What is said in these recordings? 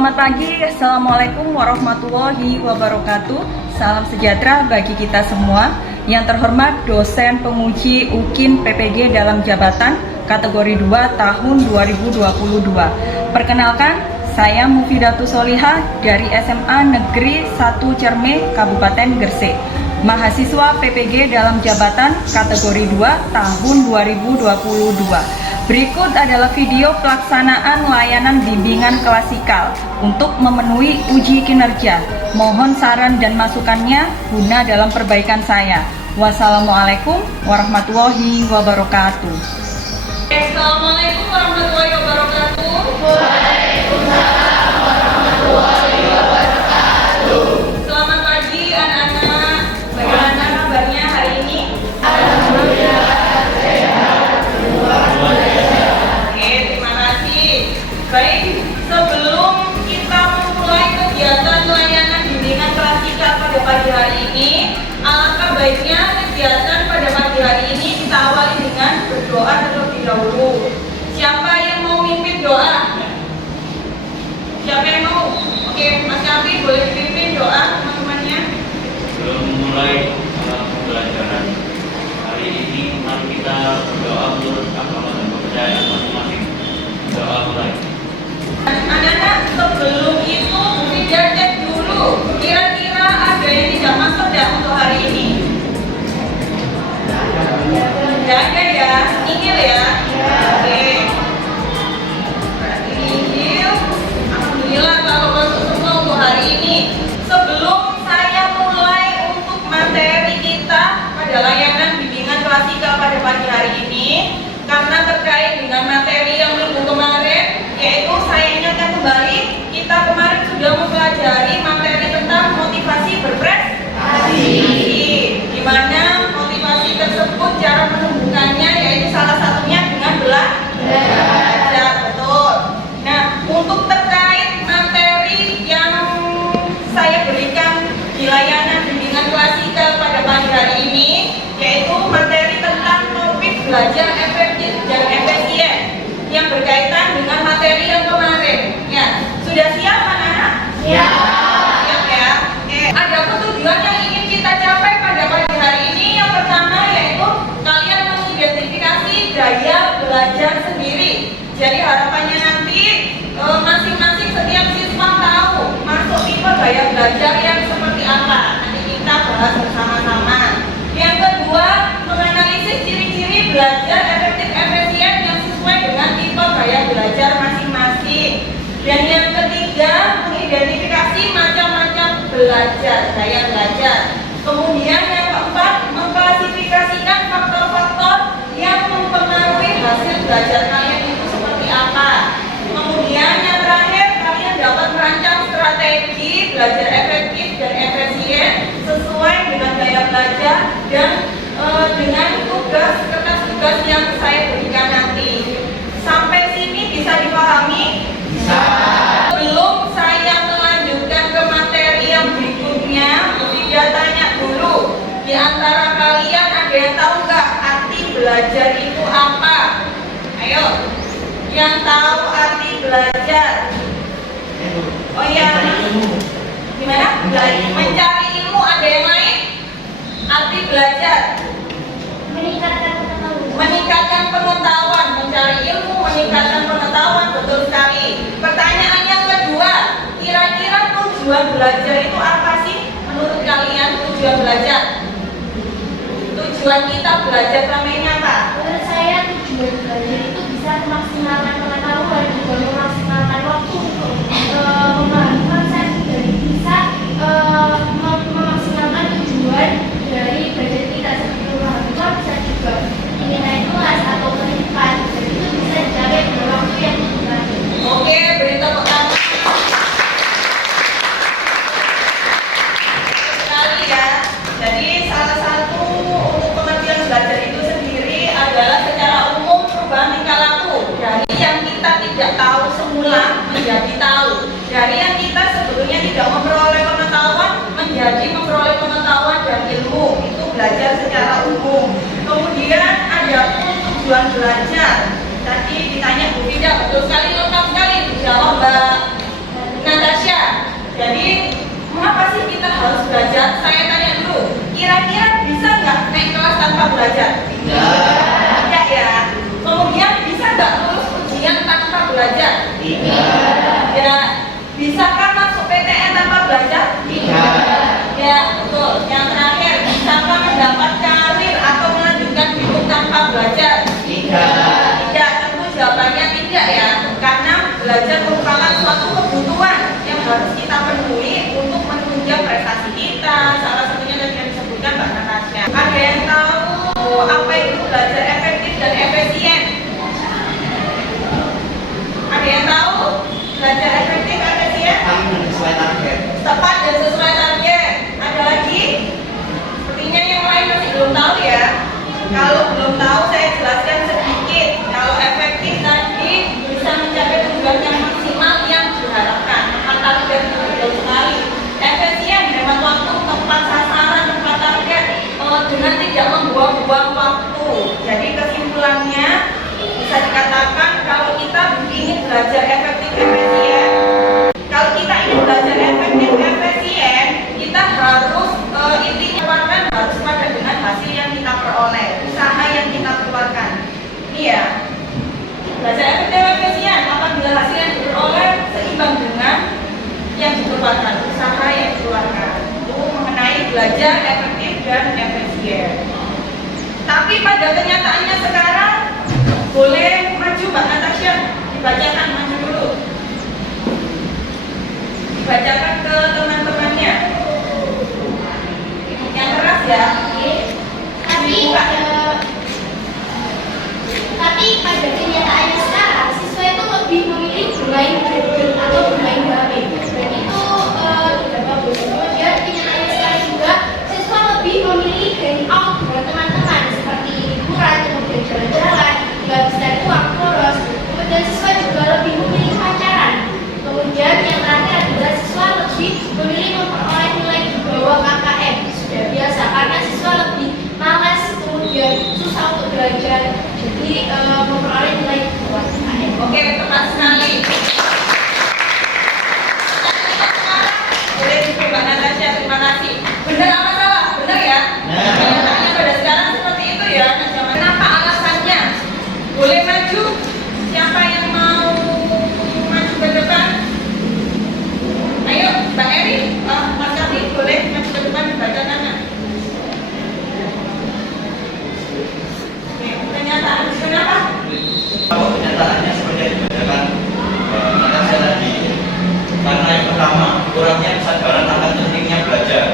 Selamat pagi, Assalamualaikum warahmatullahi wabarakatuh. Salam sejahtera bagi kita semua. Yang terhormat dosen penguji UKIN PPG dalam jabatan kategori 2 tahun 2022. Perkenalkan, saya Mufidatus Solihah dari SMA Negeri 1 Cerme, Kabupaten Gresik. Mahasiswa PPG dalam jabatan kategori 2 tahun 2022. Berikut adalah video pelaksanaan layanan bimbingan klasikal untuk memenuhi uji kinerja. Mohon saran dan masukannya guna dalam perbaikan saya. Wassalamualaikum warahmatullahi wabarakatuh. Assalamualaikum warahmatullahi wabarakatuh. Waalaikumsalam warahmatullahi wabarakatuh. Selamat pagi anak-anak. Bagaimana kabarnya hari ini? Alhamdulillah sehat. Oke, terima kasih. Baik, sebelum kita memulai kegiatan layanan bimbingan klasikal pada pagi hari ini, alangkah baiknya kegiatan pada pagi hari ini kita awali dengan berdoa terlebih dahulu. Siapa yang mau mimpin doa? Siapa yang mau? Oke, Mas Kapi boleh pimpin doa teman-temannya. Sebelum mulai pembelajaran hari ini, mari kita berdoa menurut agama dan kepercayaan masing-masing. Doa mulai. Anak-anak, sebelum itu kita cek dulu kira-kira ada yang tidak masuk ya untuk hari ini. Tidak ada ya, Injil ya. Oke. Berarti Injil. Alhamdulillah kalau masuk semua untuk hari ini. Sebelum saya mulai untuk materi kita pada layanan bimbingan klasikal pada pagi hari ini, karena terkait dengan materi yang minggu kemarin, yaitu saya ingatkan kembali, kita kemarin sudah mempelajari materi tentang motivasi berprestasi. Di mana motivasi tersebut cara menumbuhkannya yaitu salah satunya dengan belajar, betul. Nah, untuk terkait materi yang saya berikan di layanan bimbingan klasikal pada pagi hari ini, yaitu materi tentang topik belajar efektif dan efisien yang berkaitan dengan materi yang kemarin. Ya, sudah siap anak-anak? Siap. Siap ya. Oke. Ada tujuan yang ingin kita capai pada pagi hari ini. Yang pertama yaitu kalian mengidentifikasi gaya belajar sendiri. Jadi harapannya nanti masing-masing setiap siswa tahu masuk tipe gaya belajar yang seperti apa. Nanti kita bahas bersama-sama. Yang kedua, menganalisis ciri-ciri belajar efektif efisien yang sesuai dengan tipe gaya belajar masing-masing. Dan yang ketiga, mengidentifikasi macam-macam gaya belajar. Kemudian yang keempat, mengklasifikasikan faktor-faktor yang mempengaruhi hasil belajar kalian itu seperti apa. Kemudian yang terakhir, kalian dapat merancang strategi belajar efektif dan efisien sesuai dengan gaya belajar dan dengan kertas tugas yang saya berikan nanti. Sampai sini bisa dipahami? Bisa. Sebelum saya melanjutkan ke materi yang berikutnya, Mufidah tanya dulu, di antara kalian ada yang tahu nggak arti belajar itu apa? Ayo, yang tahu arti belajar? Oh iya, gimana? Mencari ilmu. Ada yang lain? Arti belajar? Meningkatkan pengetahuan, mencari ilmu, meningkatkan pengetahuan, betul sekali. Pertanyaan yang kedua, kira-kira tujuan belajar itu apa sih menurut kalian? Tujuan belajar? Tujuan kita belajar selama ini apa? Menurut saya tujuan belajar itu bisa memaksimalkan pengetahuan juga memaksimalkan waktu untuk memahami konsep dan bisa memaksimalkan tujuan dari belajar kita seperti memahami konsep juga ingin naik kelas atau meningkat, dan itu bisa dicapai dalam waktu yang singkat. Oke, beri tepuk tangan sekali ya. Jadi salah satu untuk pengertian belajar itu sendiri adalah secara umum perubahan tingkah laku dari yang kita tidak tahu semula menjadi tahu, dari yang kita sebetulnya tidak memperoleh pengetahuan menjadi memperoleh pengetahuan dan ilmu. Itu belajar secara umum. Kemudian ada pun tujuan belajar. Tadi ditanya Bu Fida, betul sekali, lengkap sekali dijawab Mbak. Nah, Jadi mengapa sih kita harus belajar? Saya tanya dulu, kira-kira bisa nggak naik kelas tanpa belajar? Tidak ya. Kemudian bisa nggak lulus ujian tanpa belajar? Ya. Bisakah masuk PTN tanpa belajar? Ya, betul. Yang terakhir, bisakah mendapat karir atau melanjutkan hidup tanpa belajar? Tidak, tentu jawabannya tidak ya. Karena belajar merupakan suatu kebutuhan yang harus kita penuhi untuk menunjang prestasi kita. Salah satunya tadi yang disebutkan Mbak Natasha. Ada yang tahu apa itu belajar efektif dan efisien? Ada yang tahu belajar efektif dan efisien? Tepat dan sesuai target. Ada lagi? Sepertinya yang lain masih belum tahu ya. Kalau belum tahu saya jelaskan sedikit. Kalau efektif tadi bisa mencapai tujuan yang maksimal yang diharapkan. Tepat target itu betul sekali. Efisien hemat waktu, tepat sasaran, tepat target dengan tidak membuang-buang waktu. Jadi kesimpulannya bisa dikatakan kalau kita ingin belajar efektif efisien, kalau kita ingin belajar efektif efisien, kita harus intinya harus pada dengan hasil yang kita peroleh, usaha yang kita keluarkan. Ini ya, belajar efektif efisien apabila hasil yang diperoleh seimbang dengan yang dikeluarkan, usaha yang dikeluarkan. Itu mengenai belajar efektif dan efisien. Tapi pada kenyataannya sekarang, boleh maju Mbak Natasha, dibacakan maju dulu. Dibacakan ke teman-temannya. Yang keras ya. Tapi pada kenyataannya sekarang siswa itu lebih memilih bermain gadget atau bermain HP, dan itu tidak bagus. Kemudian kenyataannya sekarang juga siswa lebih memilih hangout dengan teman-teman seperti liburan, kemudian jalan-jalan, menghabiskan uang boros. Kemudian siswa juga lebih memilih pacaran. Kemudian yang terakhir adalah siswa lebih memilih memperoleh nilai di bawah KKM. Sudah biasa karena siswa lebih malas, kemudian susah untuk belajar, jadi memperoleh nilai di bawah KKM. Oke, tepat sekali. Boleh dicoba Mbak Natasha, terima kasih. Benar apa salah? Benar ya? Kenyataannya pada sekarang seperti itu ya. Kenapa alasannya? Boleh maju? Siapa yang mau maju ke depan? Ayo, Mbak Eri, Mas Kafi, boleh maju ke depan dibacakannya. Kenyataan kenapa? Kalau kenyataannya seperti yang dibacakan Natasha tadi, karena yang pertama kurangnya kesadaran akan pentingnya belajar.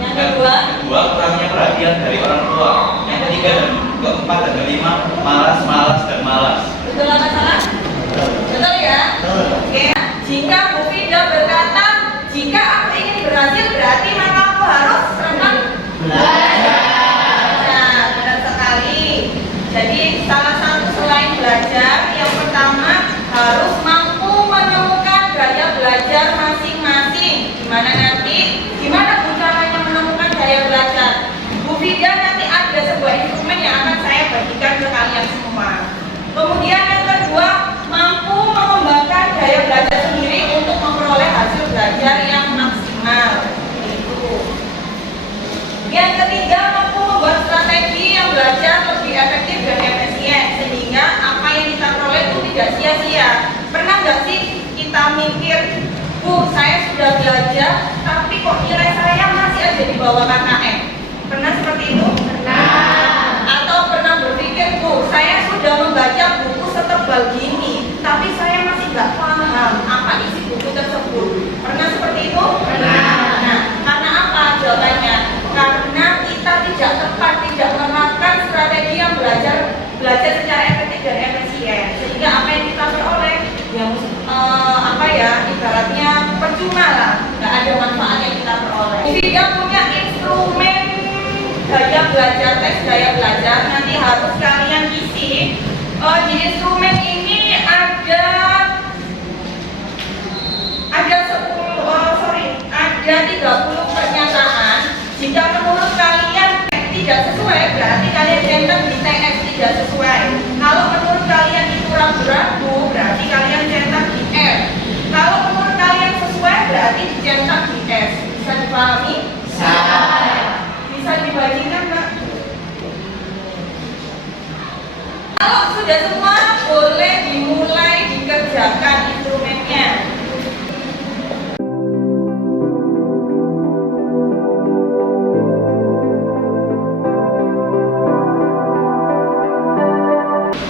Yang kedua, kurangnya perhatian dari orang tua. Yang ketiga dan keempat dan kelima malas dan malas. betul apa salah? Betul ya? Oke. Jika Bu Fida berkata, jika aku ingin berhasil berarti maka aku harus belajar. Benar sekali. Jadi salah satu selain belajar, yang pertama harus mampu menemukan gaya belajar masing-masing. Gimana Bu caranya menemukan gaya belajar? Bu Fida nanti ada sebuah instrumen yang akan saya bagikan ke kalian semua. Kemudian yang kedua, mampu mengembangkan gaya belajar sendiri untuk memperoleh hasil belajar yang maksimal. Itu. Yang ketiga, mampu membuat strategi yang belajar lebih efektif dan efisien sehingga apa yang kita peroleh itu tidak sia-sia. Pernah nggak sih kita mikir, Bu, saya sudah belajar, tapi kok nilai saya masih ada di bawah KKM? Pernah seperti itu? Pernah. Atau pernah berpikir, Bu, saya sudah membaca buku setebal gini, tapi saya masih nggak paham apa isi buku tersebut. Pernah seperti itu? Pernah. Nah, karena apa jawabannya? Karena kita tidak tepat, tidak menerapkan strategi yang belajar secara efektif dan efisien, sehingga apa yang kita peroleh yang ibaratnya percuma lah, nggak ada manfaat yang kita peroleh. Tidak punya instrumen gaya belajar, tes gaya belajar, nanti harus kalian isi. Di instrumen ini ada 30 pernyataan. Jika menurut kalian tidak sesuai, berarti kalian centang di TS tidak sesuai. Kalau menurut kalian itu ragu-ragu, berarti kalian centang di R. Kalau menurut kalian sesuai, berarti dicetak di S. Bisa dipahami? Bisa dibagikan, Mbak? Kalau sudah semua, boleh dimulai dikerjakan instrumennya.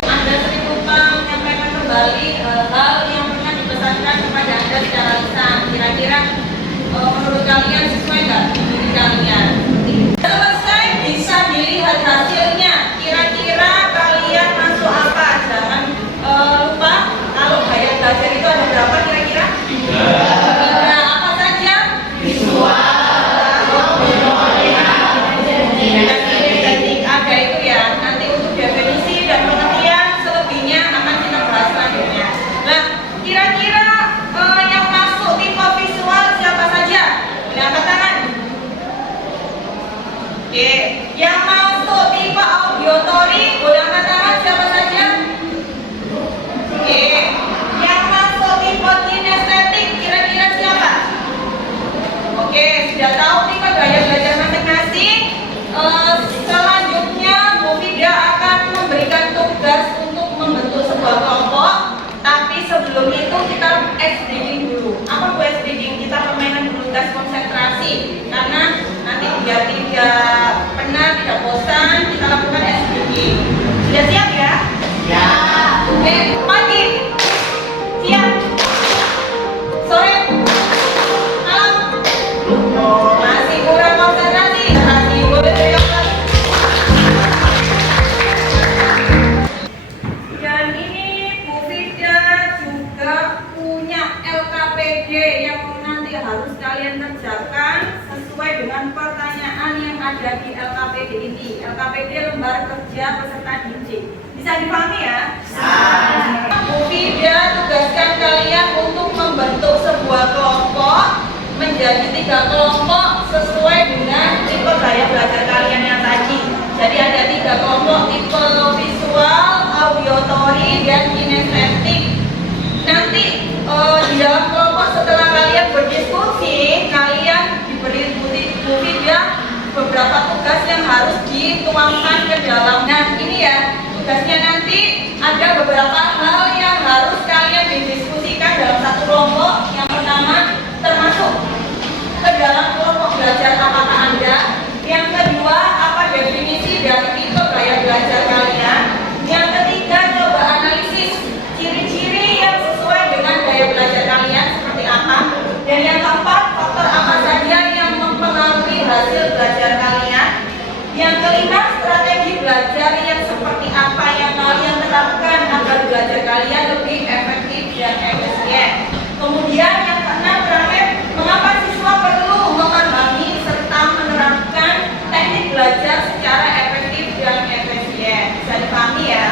Anda sering lupa menyampaikan kembali hal yang pernah dipesankan kepada Anda secara lisan. Kira-kira menurut kalian sesuai nggak diri kalian? Selesai bisa dilihat hasilnya. Kira-kira kalian masuk apa? Jangan lupa kalau gaya belajar itu ada berapa kira-kira? Tiga. Apa saja? Ada itu ya. Nanti untuk definisi dan pengertian selebihnya akan kita bahas selanjutnya. Nah, kira-kira yang masuk tipe visual siapa saja? Boleh angkat tangan. Oke, yang masuk tipe auditory boleh angkat tangan siapa saja? Oke, yang masuk tipe kinestetik kira-kira siapa? Oke, sudah tahu tipe gaya belajar masing-masing. Selanjutnya Bu Fida akan memberikan tugas untuk membentuk sebuah kelompok. Tapi sebelum itu kita SDG dulu. Apa Bu SDG? Kita permainan dulu tes konsentrasi. Karena nanti biar tidak penat, tidak bosan, kita lakukan SDG. Sudah siap ya? Ya. Oke, pagi. Siap. Sore. Malam. Masih kurang konsentrasi. Masih boleh berikan. Dan ini Bu Fida juga punya LKPD yang nanti harus kalian kerjakan sesuai dengan pertanyaan yang ada di LKPD ini. LKPD lembar kerja peserta didik. Bisa dipahami ya? Bu Fida tugaskan kalian untuk membentuk sebuah kelompok menjadi 3 kelompok sesuai dengan tipe gaya belajar kalian yang tadi. Jadi ada 3 kelompok, tipe visual, auditory, dan kinestetik. Nanti di dalam kelompok setelah kalian berdiskusi, kalian diberi Bu Fida beberapa tugas yang harus dituangkan ke dalam. Nah ini ya, tugasnya nanti ada beberapa hal yang harus kalian didiskusikan dalam satu kelompok. Yang pertama, termasuk ke dalam kelompok belajar apakah Anda. Yang kedua, apa definisi dan tipe gaya belajar kalian. Yang ketiga, coba analisis ciri-ciri yang sesuai dengan gaya belajar kalian seperti apa. Dan yang keempat, faktor apa saja yang mempengaruhi hasil belajar kalian. Yang kelima, strategi belajar yang seperti apa yang kalian terapkan agar belajar kalian lebih efektif dan efisien. Kemudian yang keenam, terakhir, mengapa siswa perlu memahami serta menerapkan teknik belajar secara efektif dan efisien. Bisa dipahami ya?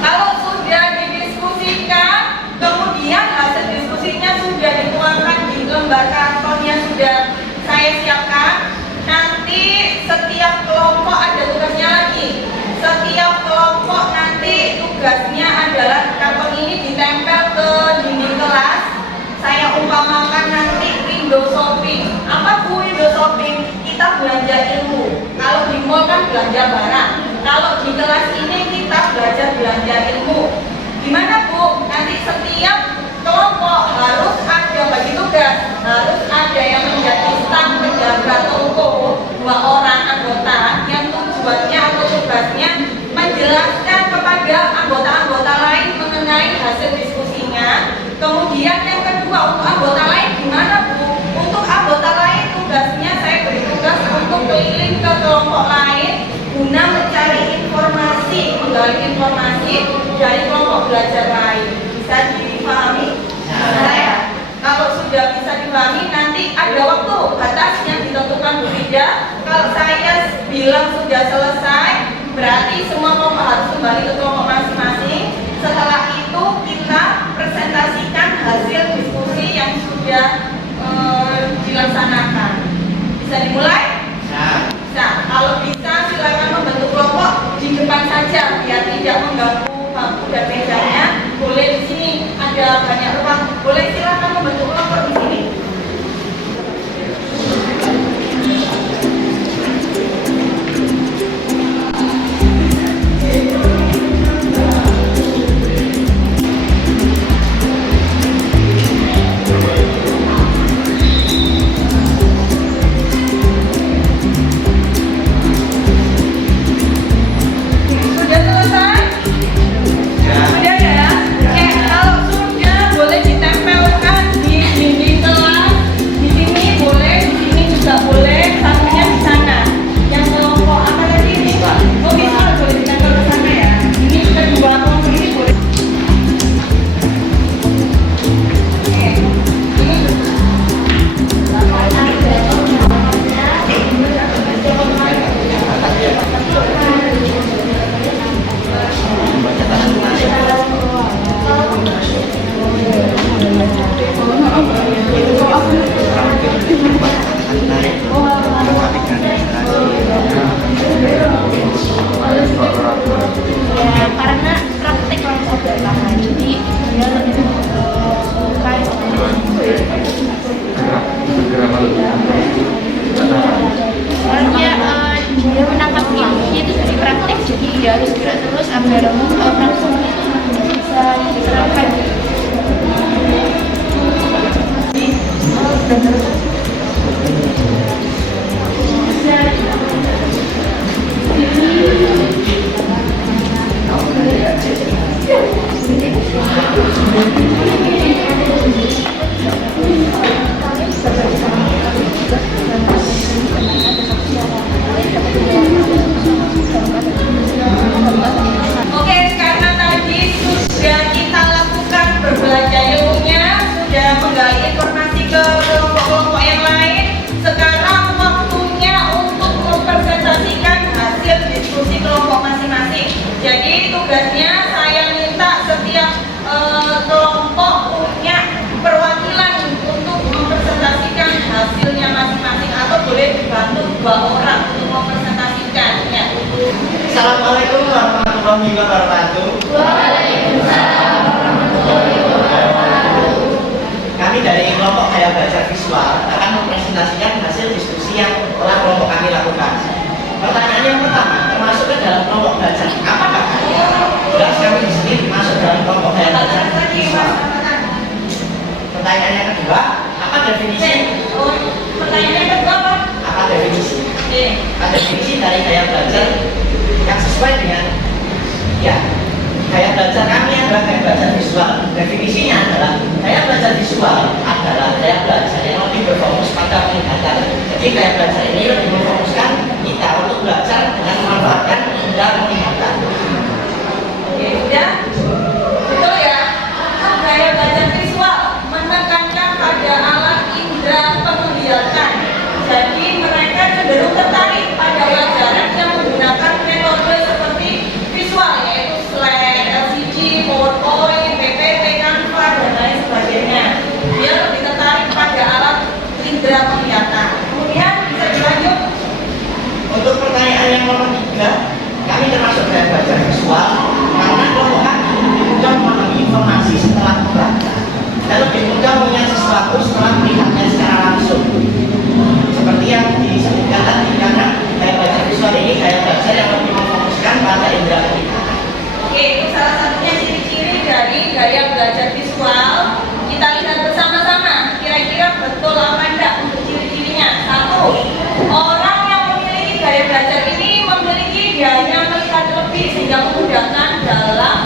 Kalau sudah didiskusikan, kemudian hasil diskusinya sudah dituangkan di lembar karton yang sudah saya siapkan. Nanti setiap kelompok ada tugasnya lagi. Setiap kelompok nanti tugasnya adalah karton ini ditempel ke dinding kelas. Saya umpamakan nanti window shopping. Apa Bu window shopping? Kita belanja ilmu. Kalau di mall kan belanja barang. Kalau di kelas ini kita belajar belanja ilmu. Gimana Bu? Nanti setiap kelompok harus ada bagi tugas. Harus ada yang menjadi staf penjaga toko, 2 orang anggota yang tujuannya atau tugasnya menjelaskan kepada anggota-anggota lain mengenai hasil diskusinya. Kemudian yang kedua, untuk anggota lain gimana Bu? Untuk anggota lain tugasnya saya beri tugas untuk keliling ke kelompok lain guna mencari informasi, menggali informasi dari kelompok belajar lain. Bisa dipahami? Saya. Kalau sudah bisa dipahami, nanti ada waktu batas yang ditentukan Bu Fida. Kalau saya bilang sudah selesai, berarti semua kelompok harus kembali ke kelompok masing-masing. Setelah itu kita presentasikan hasil diskusi yang sudah dilaksanakan. Bisa dimulai? Bisa. Kalau bisa silakan membentuk kelompok di depan saja biar tidak mengganggu bangku dan mejanya. Boleh di sini ada banyak ruang. Boleh silakan membentuk kelompok di sini. dia harus gerak terus agar praktek itu bisa diterapkan. Oke, karena tadi sudah kita lakukan berbelanja ilmunya, sudah menggali informasi ke kelompok-kelompok yang lain. Sekarang waktunya untuk mempresentasikan hasil diskusi kelompok masing-masing. Jadi tugasnya saya minta setiap kelompok punya perwakilan untuk mempresentasikan hasilnya masing-masing, atau boleh dibantu 2 orang untuk mempresentasikan. Ya. Assalamualaikum warahmatullahi wabarakatuh. Waalaikumsalam warahmatullahi wabarakatuh. Kami dari kelompok Gaya Belajar Visual akan mempresentasikan hasil diskusi yang telah kelompok kami lakukan. Pertanyaan yang pertama, termasuk ke dalam kelompok belajar. Apakah kalian? Jelas kami di sini masuk dalam kelompok Gaya Belajar Visual. Pertanyaan yang kedua, apa definisi? Pertanyaan yang kedua apa? Apa definisi? Apa definisi dari gaya belajar yang sesuai dengan gaya belajar kami adalah gaya belajar visual. Definisinya adalah gaya belajar visual adalah gaya belajar yang lebih berfokus pada penglihatan. Jadi gaya belajar ini lebih memfokuskan kita untuk belajar dengan memanfaatkan indera penglihatan. Oke, udah? Betul ya? Gaya belajar visual menekankan pada alat indera penglihatan. Jadi mereka cenderung tertarik pada pelajaran yang menggunakan metode seperti visual, yaitu slide, LCD, PowerPoint, PPT, Canva, dan lain sebagainya. Dia lebih tertarik pada alat indera penglihatan. Kemudian bisa dilanjut. Untuk pertanyaan yang nomor 3, kami termasuk gaya belajar visual karena kelompok kami lebih mudah memahami informasi setelah membaca dan lebih mudah mengingat sesuatu setelah melihatnya secara langsung. Seperti yang disebutkan tadi, karena gaya belajar visual ini gaya belajar yang lebih memfokuskan pada indera penglihatan. Oke, itu salah satunya ciri-ciri dari gaya belajar visual. Kita lihat bersama-sama, kira-kira betul apa enggak untuk ciri-cirinya. 1, orang yang memiliki gaya belajar ini memiliki daya melihat lebih sehingga memudahkan dalam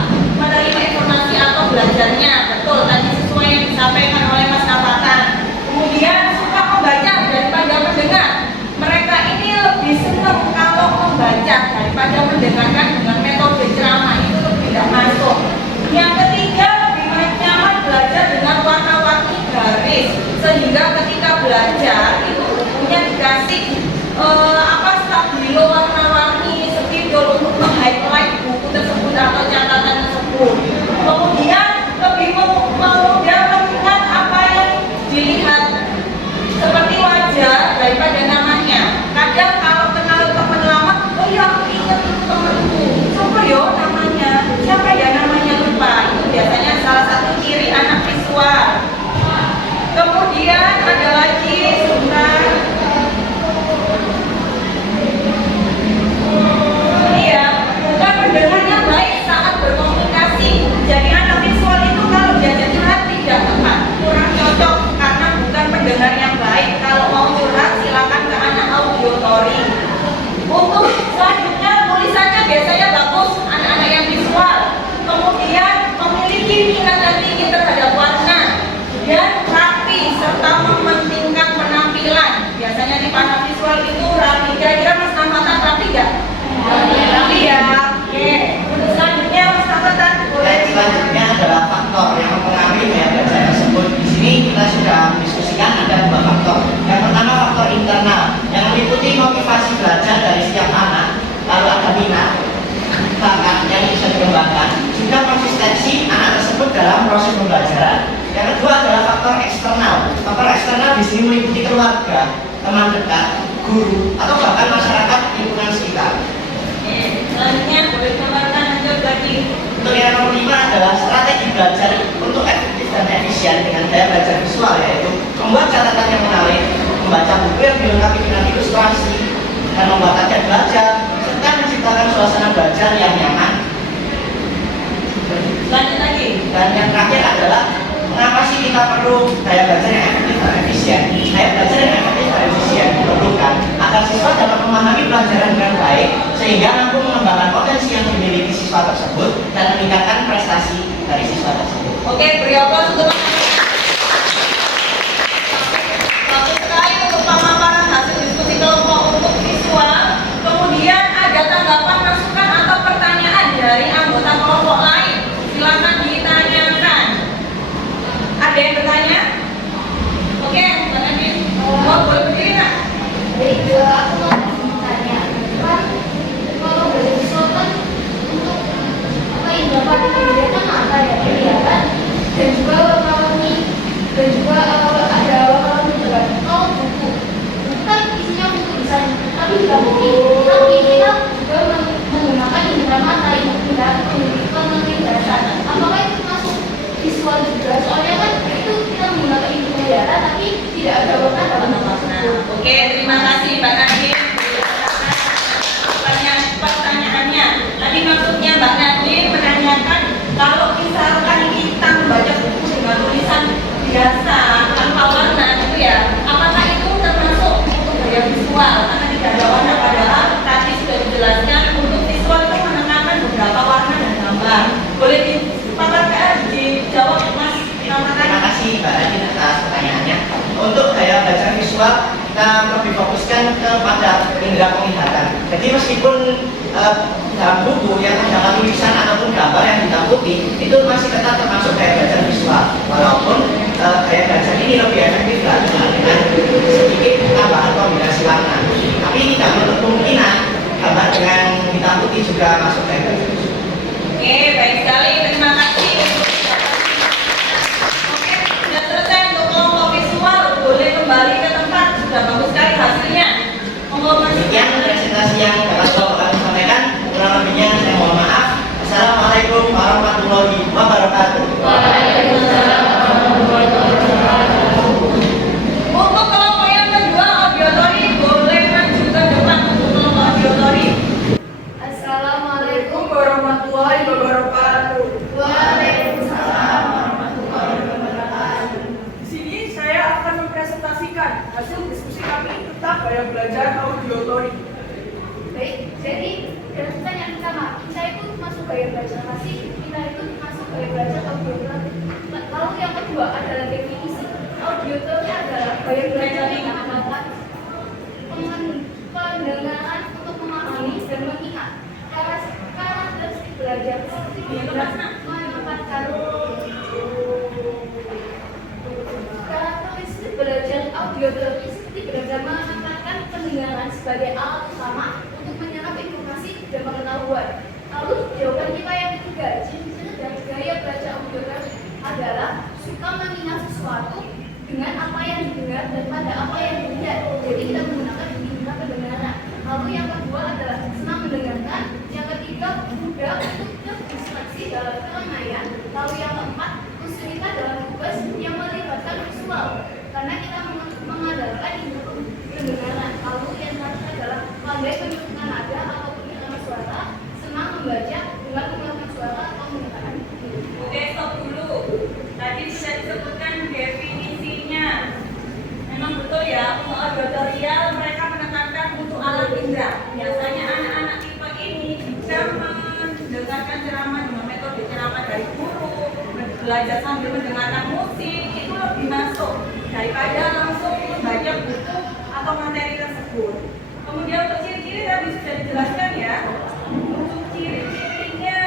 menerima informasi atau belajarnya. Betul, tadi sesuai yang disampaikan oleh Mas Nafatan. Kemudian suka membaca daripada mendengar. Mereka ini lebih senang kalau membaca daripada mendengarkan dengan metode ceramah, itu lebih tidak masuk. Yang ketiga, lebih nyaman belajar dengan warna-warni garis, sehingga ketika belajar itu bukunya dikasih stabilo warna-warni spidol untuk meng-highlight buku tersebut atau catatan tersebut. Kemudian lebih mudah melihat apa yang dilihat seperti wajah daripada namanya. Kadang kalau kenal teman lama, oh iya aku ingat itu temanku, siapa ya namanya, siapa ya namanya, lupa. Itu biasanya salah satu ciri anak visual. Kemudian ada lagi sebentar. Iya, bukan pendengar yang baik saat berkomunikasi. Jadi anak visual itu kalau diajak curhat tidak tepat, kurang cocok karena bukan pendengar yang baik. Kalau mau curhat silakan ke anak auditory. Untuk selanjutnya tulisannya biasanya bagus, anak-anak yang visual. Kemudian memiliki minat yang tinggi terhadap warna dan rapi serta mementingkan penampilan. Biasanya di anak visual itu rapi. Kira-kira Mas Nafatan rapi nggak? Rapi ya. Oke. Untuk selanjutnya Mas Nafatan boleh. Selanjutnya adalah faktor yang mempengaruhi gaya belajar tersebut. Di sini kita sudah diskusikan ada 2 faktor. Yang pertama faktor internal yang meliputi motivasi belajar dari setiap anak, lalu ada minat, bakat yang bisa dikembangkan, juga konsistensi anak tersebut dalam proses pembelajaran. Yang kedua adalah faktor eksternal. Faktor eksternal di sini meliputi keluarga, teman dekat, guru, atau bahkan masyarakat lingkungan sekitar. Selanjutnya boleh tambahkan lanjut lagi. Untuk yang nomor 5 adalah strategi belajar untuk efektif dan efisien dengan gaya belajar visual, yaitu membuat catatan yang menarik, membaca buku yang dilengkapi dengan ilustrasi, dan membuat target belajar, serta menciptakan suasana belajar yang gaya belajar yang efektif dan efisien. Gaya belajar yang efektif dan efisien diperlukan agar siswa dapat memahami pelajaran dengan baik sehingga mampu mengembangkan potensi yang dimiliki siswa tersebut dan meningkatkan prestasi dari siswa tersebut. Oke, beri aplaus untuk bagus sekali untuk pemaparan hasil diskusi kelompok untuk visual. Kemudian ada tanggapan, masukan atau pertanyaan dari anggota kelompok lain. Silakan ditanyakan. Ada yang bertanya? Oke, Mbak Nadine. Boleh berdiri nggak? Baik, aku mau bertanya, kan kalau belajar visual kan untuk apa yang dapat dilihat kan ada ya kelihatan dan juga warna-warni dan juga ada warna-warni juga. Kalau buku kan isinya buku desain, tapi juga buku. Tapi kita juga menggunakan indera mata yang tidak memiliki dasar. Apakah itu masuk visual juga? Soalnya kan itu kita menggunakan indera tapi tidak ada warna dalam Oke, terima kasih Mbak Nadine. Pertanyaannya, tadi maksudnya Mbak Nadine menanyakan kalau misalkan kita membaca buku dengan tulisan biasa tanpa warna itu ya, apakah itu termasuk untuk gaya visual? Karena tidak ada warna, padahal tadi sudah dijelaskan untuk visual itu menekankan beberapa warna dan gambar. Boleh dijawab Mas? Terima kasih Mbak Nadine atas pertanyaannya. Untuk gaya belajar visual kita lebih fokuskan kepada indera penglihatan. Jadi meskipun dalam buku yang terdapat tulisan ataupun gambar yang hitam putih itu masih tetap termasuk gaya belajar visual. Walaupun gaya belajar ini lebih efektif dengan sedikit tambahan kombinasi warna. Tapi tidak menutup kemungkinan gambar dengan hitam putih juga masuk gaya belajar visual. Oke, baik sekali. Terima kasih. Oke, sudah selesai untuk kelompok visual. Boleh kembali ke tempat. Sudah bagus sekali hasilnya. Demikian presentasi yang dapat kami sampaikan. Kurang lebihnya saya mohon maaf. Assalamualaikum warahmatullahi wabarakatuh. Untuk kelompok yang kedua, audiotori boleh maju ke depan untuk kelompok audiotori. Assalamualaikum Warahmatullahi wabarakatuh. warahmatullahi wabarakatuh. Di sini saya akan mempresentasikan hasil diskusi kami tentang gaya belajar audiotori. Baik, jadi dalam pertanyaan pertama, kita itu masuk gaya belajar klasik, kita itu masuk gaya belajar audiotori. Lalu yang kedua adalah definisi. Audiotori adalah gaya belajar yang menggunakan pendengaran untuk memahami dan mengingat. Karakteristik belajar seperti menempatkan karakteristik belajar audiotori seperti belajar menempatkan pendengaran sebagai alat utama untuk menyerap informasi dan pengetahuan. Lalu jawaban kita yang ketiga, ciri-ciri dari gaya belajar audiotori adalah suka mengingat sesuatu dengan apa yang didengar dan pada apa yang dilihat. Jadi kita menggunakan indera pendengaran. Lalu yang kedua adalah senang mendengarkan. Yang ketiga, mudah untuk terdistraksi dalam keramaian. Lalu yang keempat, kesulitan dalam tugas yang melibatkan visual karena kita mengandalkan indera pendengaran. Lalu yang terakhir adalah pandai menyebutkan nada ataupun irama suara, senang membaca dengan menggunakan suara atau menggunakan buku. Oke, stop dulu. Tadi sudah disebutkan definisinya. Memang betul ya, untuk audiotorial mereka menekankan untuk alat indera. Biasanya anak-anak tipe ini bisa mendengarkan ceramah dengan metode ceramah dari guru, belajar sambil mendengarkan musik, itu lebih masuk daripada langsung membaca buku atau materi tersebut. Kemudian untuk ciri-ciri tadi sudah dijelaskan ya. Untuk ciri-cirinya,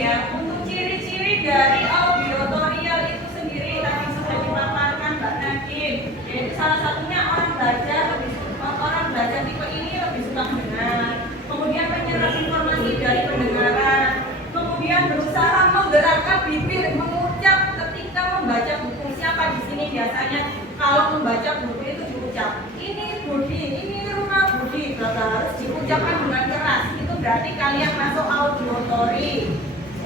ya, untuk ciri-ciri dari audiotorial itu sendiri tadi sudah dipaparkan Mbak Nadine. Yaitu salah satunya orang belajar tipe ini lebih suka mendengar. Kemudian menyerap informasi dari pendengaran. Kemudian berusaha menggerakkan bibir mengucap ketika membaca buku. Siapa di sini biasanya kalau membaca buku itu diucap, ini Budi, ini rumah Budi, harus diucapkan dengan keras. Itu berarti kalian masuk audiotori.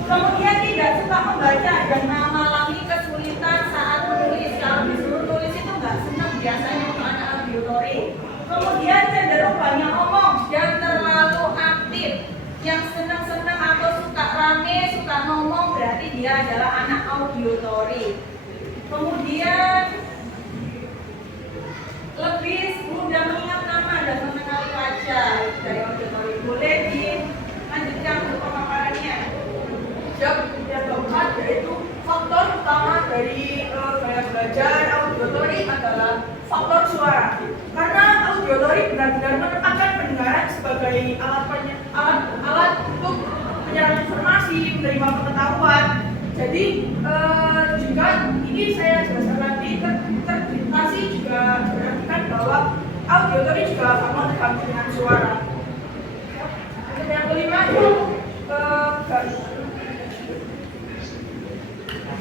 Kemudian tidak suka membaca dan mengalami kesulitan saat menulis. Kalau disuruh tulis itu nggak senang biasanya untuk anak auditory. Kemudian cenderung banyak omong dan terlalu aktif. Yang senang-senang atau suka rame, suka ngomong, berarti dia adalah anak auditory. Kemudian lebih mudah mengingat nama dan mengenali wajah dari auditory. Boleh dilanjutkan untuk pemaparannya. Yang keempat yaitu faktor utama dari gaya belajar auditory adalah faktor suara. Karena auditory benar-benar menempatkan pendengaran sebagai alat untuk menyerap informasi, menerima pengetahuan. Jadi juga ini saya jelaskan lagi, terdikasi juga berarti bahwa auditory juga sama tergabung dengan suara. Yang kelima yaitu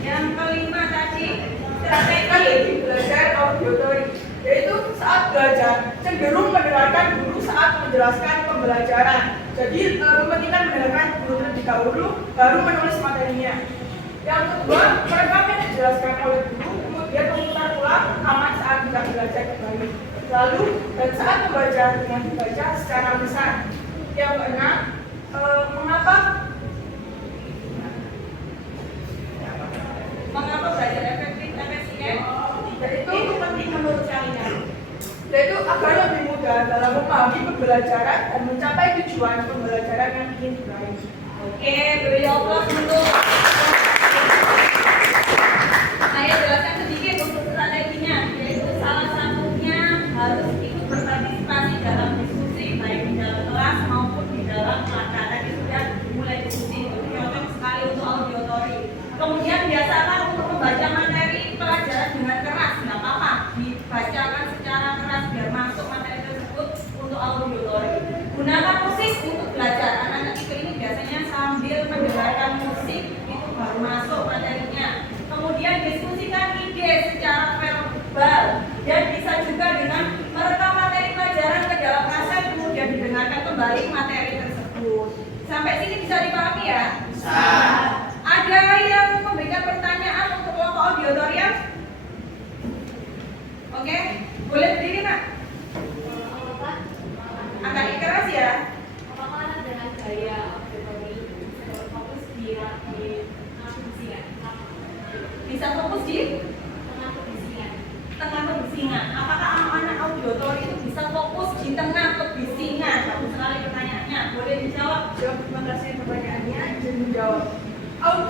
Yang kelima tadi strategi belajar auditory, yaitu saat belajar cenderung mendengarkan guru saat menjelaskan pembelajaran. Jadi mementingkan mendengarkan guru terlebih dahulu, baru menulis materinya. Yang kedua, merekam yang dijelaskan oleh guru, kemudian memutar ulang rekaman saat tidak belajar kembali. Lalu dan saat membaca dengan dibaca secara besar. Yang keenam, mengapa belajar efektif efisien? Itu penting menurut kalian. yaitu agar lebih mudah dalam memahami pembelajaran dan mencapai tujuan pembelajaran yang ingin diraih. Oke, beri aplaus untuk. Saya jelaskan sedikit untuk strateginya, yaitu salah satunya harus ikut berpartisipasi dalam diskusi, baik di dalam kelas maupun di dalam kelas. Tadi sudah mulai diskusi, itu cocok sekali untuk auditory. Kemudian biasakan untuk membaca materi pelajaran dengan keras, nggak apa-apa, dibacakan secara keras biar masuk materi tersebut untuk auditory. Gunakan musik untuk belajar. Anak-anak IPA ini biasanya sambil mendengarkan musik itu baru masuk materinya. Kemudian diskusikan ide secara verbal dan bisa juga dengan merekam materi pelajaran ke dalam kaset kemudian didengarkan kembali materi tersebut. Sampai sini bisa dipahami ya? Bisa. Ada yang memberikan pertanyaan untuk kelompok auditorium? Oke, boleh berdiri nak? Agak keras ya. Apakah anak dengan gaya auditory bisa berfokus di kebisingan? Bisa fokus di Tengah kebisingan. tengah kebisingan. Apakah anak-anak auditory itu bisa fokus di tengah kebisingan? Bagus sekali pertanyaannya. Boleh dijawab? Terima kasih pertanyaannya, izin menjawab.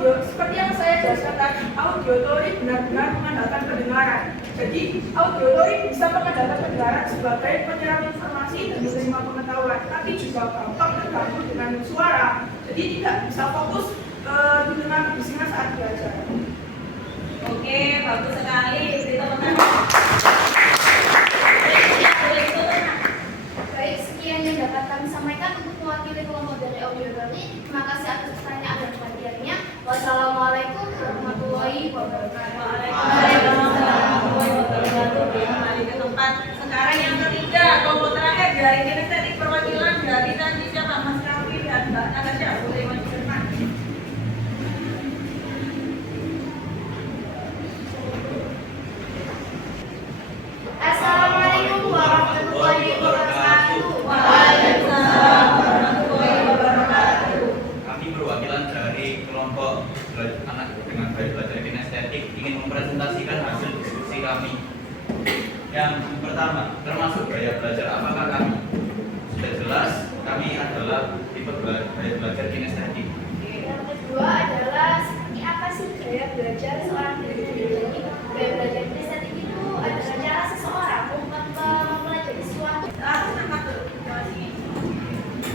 Seperti yang saya jelaskan tadi, auditory benar-benar mengandalkan pendengaran. Jadi, auditory bisa mengandalkan pendengaran sebagai penyerap informasi dan menerima pengetahuan, tapi juga gampang tergabung dengan suara. Jadi tidak bisa fokus di tengah kebisingan saat belajar. Oke, bagus sekali. Beri tepuk tangan. Boleh ditutup nak? Baik, sekian yang dapat kami sampaikan untuk mewakili kelompok dari auditory. Terima kasih atas pertanyaan dan perhatiannya. Wassalamualaikum warahmatullahi wabarakatuh. Waalaikumsalam warahmatullahi wabarakatuh. Kembali ke tempat. Sekarang yang ketiga, kelompok terakhir dari kinestetik perwakilan dari tadi siapa? Mas Raffi dan Mbak Natasha. Boleh maju ke depan. Assalamualaikum warahmatullahi wabarakatuh. Waalaikumsalam warahmatullahi wabarakatuh. Kami perwakilan dari kelompok anak dengan gaya belajar kinestetik ingin mempresentasikan hasil diskusi kami. Yang pertama, termasuk gaya belajar apakah kami? Sudah jelas, kami adalah tipe gaya belajar kinestetik. Yang kedua adalah seperti apa sih gaya belajar seorang guru? Jadi gaya belajar kinestetik itu adalah cara seseorang mempelajari sesuatu. Langsung angkat dulu.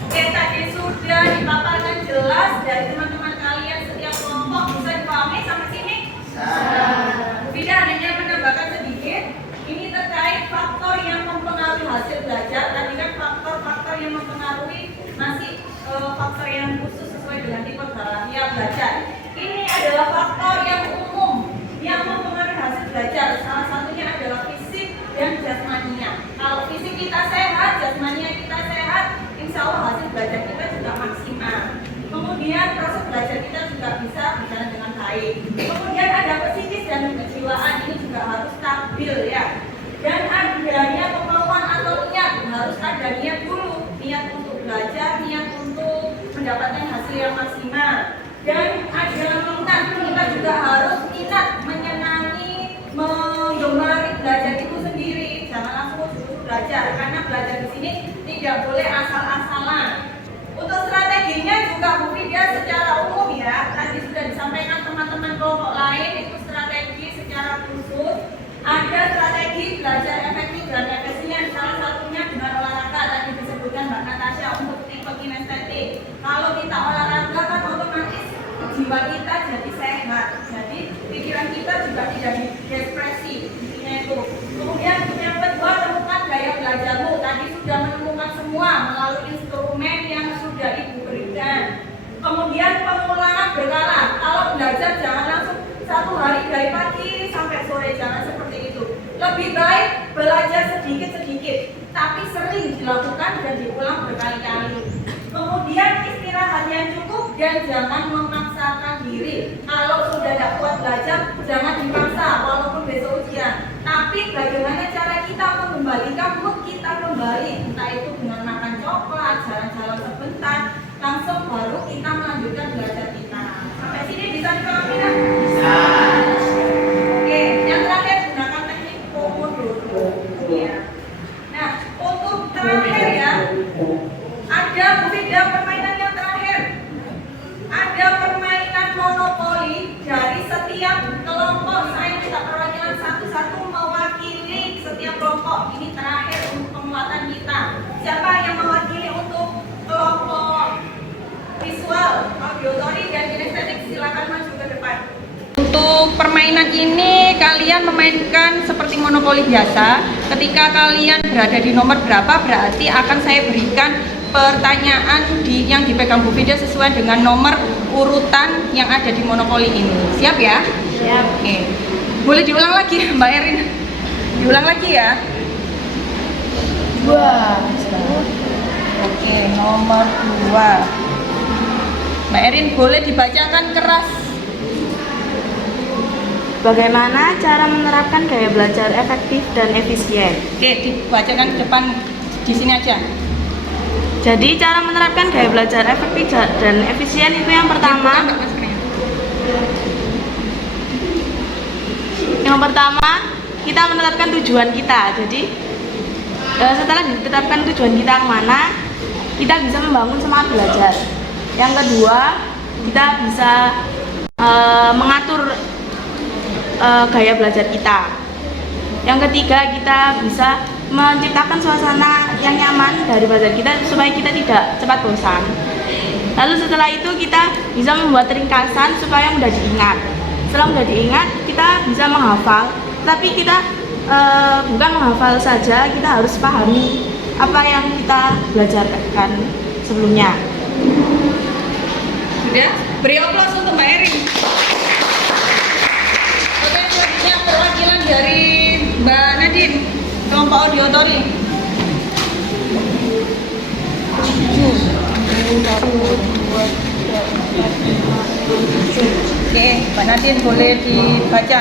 Oke, tadi sudah dipaparkan jelas dari teman-teman kalian setiap kelompok. Bisa dipahami sampai sini? Tidak hanya menambahkan sedikit. Ini terkait faktor yang mempengaruhi hasil belajar. Tadi kan faktor-faktor yang mempengaruhi masih faktor yang khusus sesuai dengan tipe ya belajar. Ini adalah faktor yang umum yang mempengaruhi hasil belajar. Salah satunya adalah fisik dan jasmaninya. Kalau fisik kita sehat, jasmaninya kita sehat, insya Allah hasil belajar kita juga maksimal. Kemudian proses belajar kita juga bisa berjalan dengan baik. Kemudian ada psikis dan kejiwaan, ini juga harus stabil ya. Dan ada niat dulu, niat untuk belajar, niat untuk mendapatkan hasil yang maksimal. Dan ada minat, kita juga harus minat, menyenangi, menggemari belajar itu sendiri. Jangan langsung belajar, karena belajar di sini tidak boleh asal-asalan. Untuk strateginya juga Bu Vidya secara umum ya, tadi sudah disampaikan teman-teman kelompok lain, itu strategi secara khusus. Ada strategi belajar efektif dan efisien, salah satunya dengan olahraga, tadi disebutkan Mbak Natasha untuk tipe kinestetik. Kalau kita olahraga kan otomatis jiwa kita jadi sehat, jadi pikiran kita juga tidak depresi, intinya itu. Kemudian yang kedua, temukan gaya belajarmu. Tadi sudah menemukan semua melalui instrumen yang sudah Ibu berikan. Kemudian pengulangan berkala. Kalau belajar jangan langsung satu hari dari pagi sampai sore, jangan seperti itu. Lebih baik belajar sedikit-sedikit, tapi sering dilakukan dan diulang berkali-kali. Kemudian istirahat yang cukup dan jangan memaksakan diri. Kalau sudah tidak kuat belajar, jangan dipaksa walaupun besok ujian. Tapi bagaimana cara kita mengembalikan mood kita kembali, entah itu dengan makan coklat, jalan-jalan sebentar, langsung baru kita melanjutkan belajar kita. Sampai sini bisa dipahami kan? Bisa. Oke, yang terakhir gunakan teknik Pomodoro. Ya. Nah, untuk terakhir ya, ada beda permainan yang terakhir. Ada permainan monopoli dari setiap kelompok. Saya minta perwakilan satu-satu mewakili setiap kelompok. Ini terakhir untuk penguatan kita. Siapa yang mewakili untuk kelompok visual, auditory, dan kinestetik? Silakan maju ke depan. Untuk permainan ini kalian memainkan seperti monopoli biasa. Ketika kalian berada di nomor berapa, berarti akan saya berikan pertanyaan yang dipegang Bu Vidya sesuai dengan nomor urutan yang ada di monopoli ini. Siap ya? Siap. Oke. Boleh diulang lagi Mbak Erin? Diulang lagi ya? 2. Oke, nomor 2. Mbak Erin boleh dibacakan keras. Bagaimana cara menerapkan gaya belajar efektif dan efisien? Oke, dibacakan depan di sini aja. Jadi cara menerapkan gaya belajar efektif dan efisien itu yang pertama. Yang pertama, kita menetapkan tujuan kita. Jadi setelah ditetapkan tujuan kita kemana, kita bisa membangun semangat belajar. Yang kedua, kita bisa mengatur gaya belajar kita. Yang ketiga, kita bisa menciptakan suasana yang nyaman dari belajar kita supaya kita tidak cepat bosan. Lalu setelah itu kita bisa membuat ringkasan supaya mudah diingat. Setelah mudah diingat, kita bisa menghafal. Tapi kita bukan menghafal saja, kita harus pahami apa yang kita belajarkan sebelumnya. Sudah? Beri aplaus untuk Mbak Erin. Oke, selanjutnya perwakilan dari Mbak Nadine, kelompok auditory. Oke, Mbak Nadine boleh dibaca.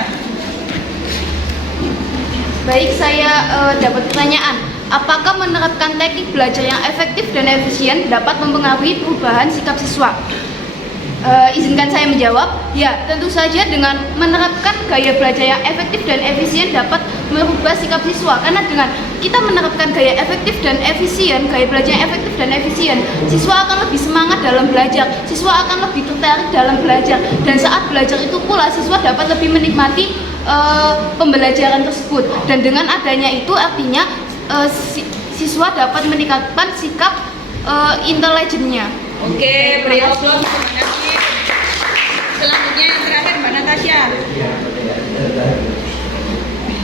Baik, saya dapat pertanyaan. Apakah menerapkan teknik belajar yang efektif dan efisien dapat mempengaruhi perubahan sikap siswa? Izinkan saya menjawab. Ya, tentu saja dengan menerapkan gaya belajar yang efektif dan efisien dapat merubah sikap siswa. Karena dengan kita menerapkan gaya efektif dan efisien, gaya belajar yang efektif dan efisien, siswa akan lebih semangat dalam belajar, siswa akan lebih tertarik dalam belajar, dan saat belajar itu pula siswa dapat lebih menikmati pembelajaran tersebut. Dan dengan adanya itu artinya siswa dapat meningkatkan sikap intelijennya. Oke, beri aplaus untuk Mbak Nadine. Selanjutnya yang terakhir Mbak Natasha.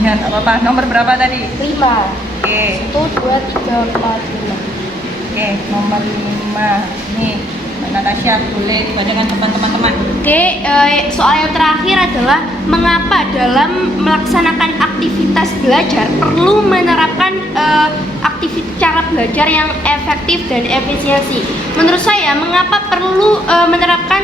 Ya, tak apa-apa. Nomor berapa tadi? 5. Oke. 1, 2, 3, 4, 5. Oke, nomor 5. Nih, Mbak Natasha boleh dibacakan depan teman-teman. Oke, soal yang terakhir adalah mengapa dalam melaksanakan aktivitas belajar perlu menerapkan cara belajar yang efektif dan efisiensi. Menurut saya, mengapa perlu menerapkan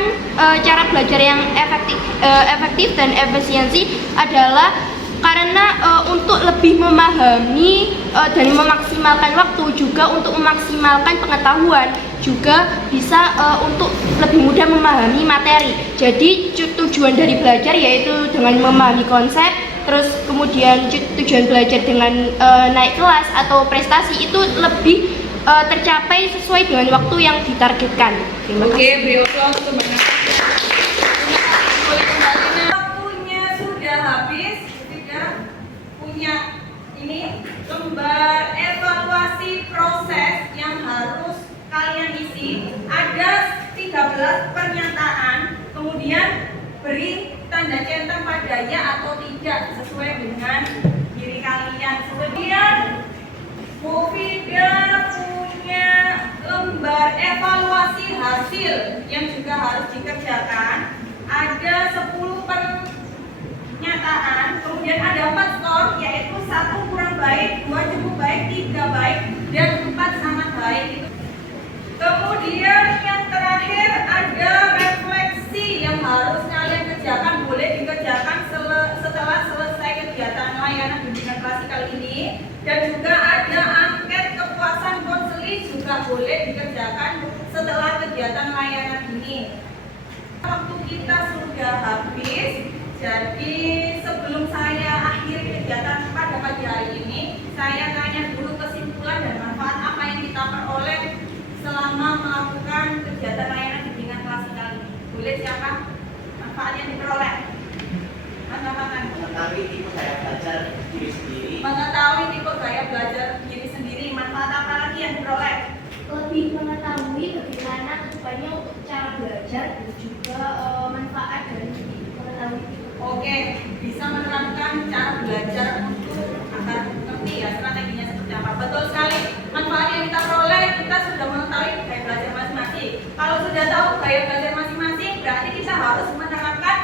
cara belajar yang efektif dan efisiensi adalah Karena untuk lebih memahami dan memaksimalkan waktu, juga untuk memaksimalkan pengetahuan, juga bisa untuk lebih mudah memahami materi. Jadi tujuan dari belajar yaitu dengan memahami konsep, terus kemudian tujuan belajar dengan naik kelas atau prestasi itu lebih tercapai sesuai dengan waktu yang ditargetkan. Terima kasih. Oke, beri aplaus untuk Mbak. Boleh kembali. Waktunya sudah habis, sudah punya ini lembar evaluasi proses yang harus kalian isi. Ada 13 pernyataan, kemudian beri tanda centang pada ya atau tidak sesuai dengan diri kalian. Kemudian Mufidah punya lembar evaluasi hasil yang juga harus dikerjakan. Ada 10 pernyataan, kemudian ada 4 skor, yaitu 1 kurang baik, 2 cukup baik, 3 baik, dan 4 sangat baik. Kemudian yang terakhir ada refleksi yang harus kalian kerjakan, boleh dikerjakan setelah selesai kegiatan layanan bimbingan klasik kali ini. Dan juga ada angket kepuasan konseli juga boleh dikerjakan setelah kegiatan layanan ini. Waktu kita sudah habis, jadi sebelum saya akhiri kegiatan pada pagi hari ini, saya tanya dulu kesimpulan dan manfaat apa yang kita peroleh selama melakukan kegiatan layanan bimbingan klasik kali ini. Boleh siapa? Manfaat yang diperoleh? Mengetahui tipe gaya belajar diri sendiri. Mengetahui tipe gaya belajar diri sendiri. Manfaat apa lagi yang diperoleh? Lebih mengetahui bagaimana kedepannya untuk cara belajar dan juga manfaat dari mengetahui itu. Oke, bisa menerapkan cara belajar untuk agar ngerti ya strateginya seperti apa. Betul sekali. Manfaat yang kita peroleh, kita sudah mengetahui gaya belajar masing-masing. Kalau sudah tahu gaya belajar masing-masing, berarti kita harus menerapkan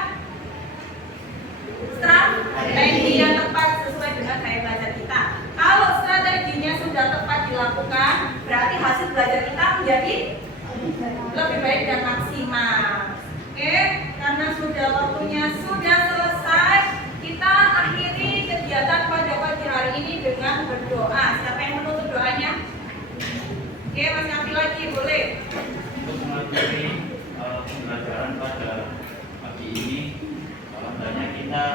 strategi yang tepat sesuai dengan gaya belajar kita. Kalau strateginya sudah tepat dilakukan, berarti hasil belajar kita menjadi lebih baik dan maksimal. Oke, karena sudah waktunya sudah selesai, kita akhiri kegiatan pada pagi hari ini dengan berdoa. Siapa yang menutup doanya? Oke, Mas Nafi lagi boleh. Untuk mengakhiri pembelajaran pada pagi ini, hendaknya kita